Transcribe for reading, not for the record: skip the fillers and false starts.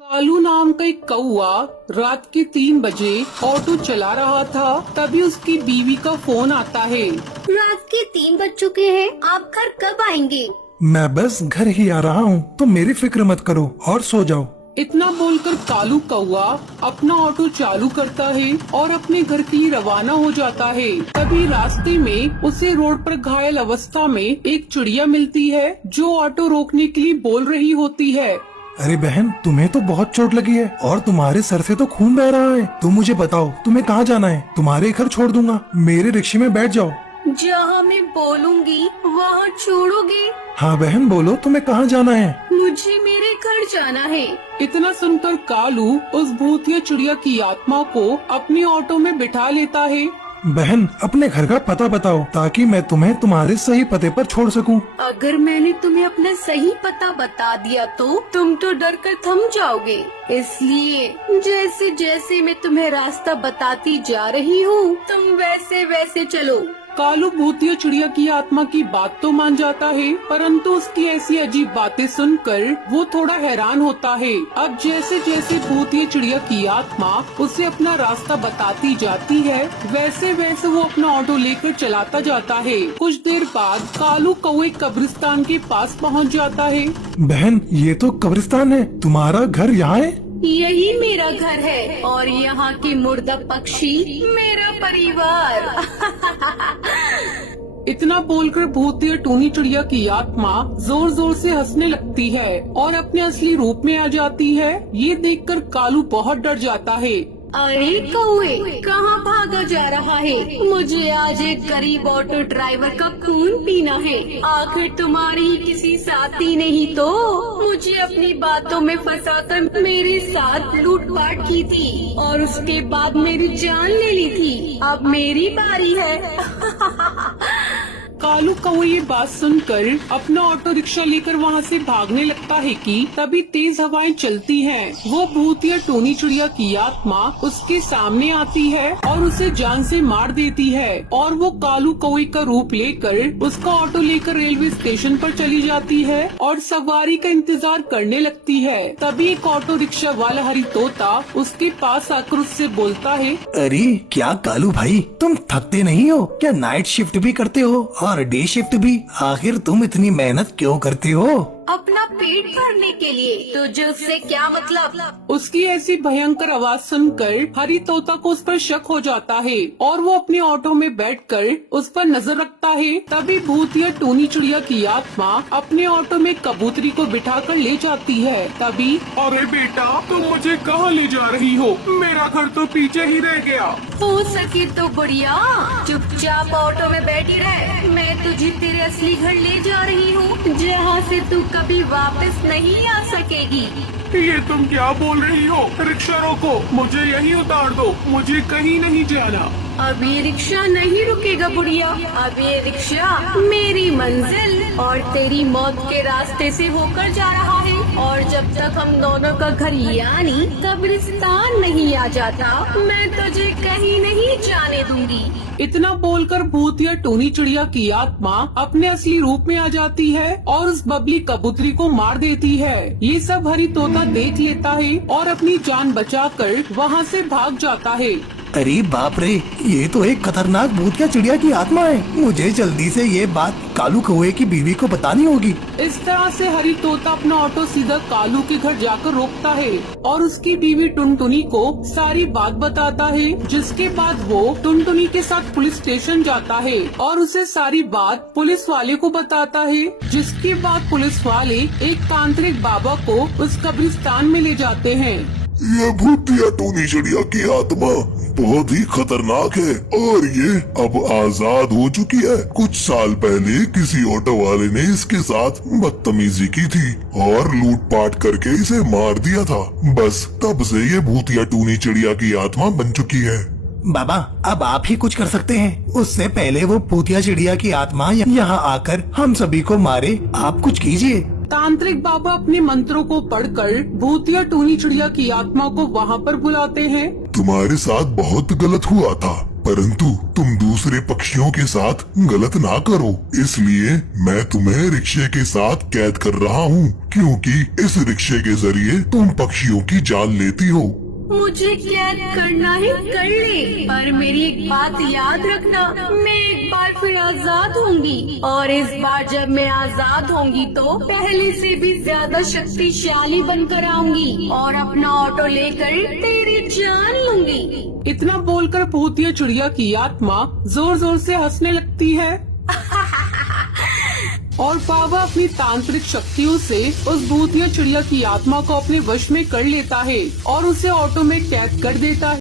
कालू नाम का एक कौआ रात के 3 बजे ऑटो चला रहा था। तभी उसकी बीवी का फोन आता है। रात के 3 बज चुके हैं, आप घर कब आएंगे? मैं बस घर ही आ रहा हूँ, तो मेरी फिक्र मत करो और सो जाओ। इतना बोलकर कालू कौआ अपना ऑटो चालू करता है और अपने घर के लिए रवाना हो जाता है। तभी रास्ते में उसे रोड पर घायल अवस्था में एक चिड़िया मिलती है जो ऑटो रोकने के लिए बोल रही होती है। अरे बहन, तुम्हें तो बहुत चोट लगी है और तुम्हारे सर से तो खून बह रहा है। तुम मुझे बताओ तुम्हें कहाँ जाना है? तुम्हारे घर छोड़ दूंगा, मेरे रिक्शे में बैठ जाओ। जहाँ मैं बोलूँगी वहाँ छोड़ोगे? हाँ बहन, बोलो तुम्हें कहाँ जाना है? मुझे मेरे घर जाना है। इतना सुनकर कालू उस भूतिया चिड़िया की आत्मा को अपने ऑटो में बिठा लेता है। बहन, अपने घर का पता बताओ ताकि मैं तुम्हें तुम्हारे सही पते पर छोड़ सकूं। अगर मैंने तुम्हें अपना सही पता बता दिया तो तुम तो डर कर थम जाओगे। इसलिए जैसे जैसे मैं तुम्हें रास्ता बताती जा रही हूँ तुम वैसे वैसे चलो। कालू भूतिया चिड़िया की आत्मा की बात तो मान जाता है, परंतु उसकी ऐसी अजीब बातें सुनकर वो थोड़ा हैरान होता है। अब जैसे जैसे भूतिया चिड़िया की आत्मा उसे अपना रास्ता बताती जाती है, वैसे वैसे वो अपना ऑटो लेकर चलाता जाता है। कुछ देर बाद कालू कौवे कब्रिस्तान के पास पहुंच जाता है। बहन, ये तो कब्रिस्तान है, तुम्हारा घर यहाँ है? यही मेरा घर है और यहाँ के मुर्दा पक्षी मेरा परिवार। इतना बोलकर भूतिया टूनी चिड़िया की आत्मा जोर जोर से हंसने लगती है और अपने असली रूप में आ जाती है। ये देखकर कालू बहुत डर जाता है। अरे कौवे, कहाँ भागा जा रहा है? मुझे आज एक गरीब ऑटो ड्राइवर का खून पीना है। आखिर तुम्हारी ही किसी साथी ने ही तो मुझे अपनी बातों में फंसाकर मेरे साथ लूटपाट की थी और उसके बाद मेरी जान ले ली थी। अब मेरी बारी है। कालू कौवा ये बात सुनकर अपना ऑटो रिक्शा लेकर वहाँ से भागने लगता है कि तभी तेज हवाएं चलती हैं। वो भूतिया टोनी चिड़िया की आत्मा उसके सामने आती है और उसे जान से मार देती है और वो कालू कौवे का रूप लेकर उसका ऑटो लेकर रेलवे स्टेशन पर चली जाती है और सवारी का इंतजार करने लगती है। तभी एक ऑटो रिक्शा वाला हरी तोता उसके पास आकर उससे बोलता है, अरे क्या कालू भाई, तुम थकते नहीं हो क्या? नाइट शिफ्ट भी करते हो और डे शिफ्ट भी, आखिर तुम इतनी मेहनत क्यों करते हो? अपना पेट भरने के लिए। तुझे उससे क्या मतलब? उसकी ऐसी भयंकर आवाज सुनकर हरी तोता को उस पर शक हो जाता है और वो अपने ऑटो में बैठकर उस पर नजर रखता है। तभी भूतिया टूनी चिड़िया की आत्मा अपने ऑटो में कबूतरी को बिठाकर ले जाती है। तभी, अरे बेटा, तुम मुझे कहाँ ले जा रही हो? मेरा घर तो पीछे ही रह गया। हो सके तो बढ़िया, चुपचाप ऑटो में बैठी रह। मैं तुझे तेरे असली घर ले जा रही हूँ, जहाँ से तू कभी वापस नहीं आ सकेगी। ये तुम क्या बोल रही हो? रिक्शा रोको, मुझे यहीं उतार दो, मुझे कहीं नहीं जाना। अब ये रिक्शा नहीं रुकेगा बुढ़िया। अब ये रिक्शा मेरी मंजिल और तेरी मौत के रास्ते से होकर जा रहा है और जब तक हम दोनों का घर यानी कब्रिस्तान नहीं आ जाता मैं तुझे कहीं नहीं जाने दूंगी। इतना बोलकर भूतिया टोनी चिड़िया की आत्मा अपने असली रूप में आ जाती है और उस बबली कबूतरी को मार देती है। ये सब हरी तोता देख लेता है और अपनी जान बचाकर वहाँ से भाग जाता है। अरे बाप रे, ये तो एक खतरनाक भूतिया चिड़िया की आत्मा है। मुझे जल्दी से ये बात कालू कौवे की बीवी को बतानी होगी। इस तरह से हरी तोता अपना ऑटो सीधा कालू के घर जाकर रोकता है और उसकी बीवी टुनटुनी को सारी बात बताता है, जिसके बाद वो टुनटुनी के साथ पुलिस स्टेशन जाता है और उसे सारी बात पुलिस वाले को बताता है, जिसके बाद पुलिस वाले एक तांत्रिक बाबा को उस कब्रिस्तान में ले जाते हैं। ये भूतिया टोनी चिड़िया की आत्मा बहुत ही खतरनाक है और ये अब आजाद हो चुकी है। कुछ साल पहले किसी ऑटो वाले ने इसके साथ बदतमीजी की थी और लूटपाट करके इसे मार दिया था। बस तब से ये भूतिया टोनी चिड़िया की आत्मा बन चुकी है। बाबा, अब आप ही कुछ कर सकते हैं। उससे पहले वो भूतिया चिड़िया की आत्मा यहाँ आकर हम सभी को मारे। आप कुछ कीजिए। तांत्रिक बाबा अपने मंत्रों को पढ़कर भूतिया टोनी चिड़िया की आत्मा को वहाँ पर बुलाते हैं। तुम्हारे साथ बहुत गलत हुआ था, परंतु तुम दूसरे पक्षियों के साथ गलत ना करो, इसलिए मैं तुम्हें रिक्शे के साथ कैद कर रहा हूँ, क्योंकि इस रिक्शे के जरिए तुम पक्षियों की जान लेती हो। मुझे कैद करना है कर ले, पर मेरी एक बात याद रखना, मैं एक बार फिर आजाद होंगी, और इस बार जब मैं आजाद होंगी तो पहले से भी ज्यादा शक्तिशाली बनकर आऊंगी और अपना ऑटो लेकर तेरी जान लूंगी। इतना बोलकर भूतिया चिड़िया की आत्मा जोर जोर से हंसने लगती है और बाबा अपनी तांत्रिक शक्तियों से उस भूतिया चिड़िया की आत्मा को अपने वश में कर लेता है और उसे ऑटो में कैद कर देता है।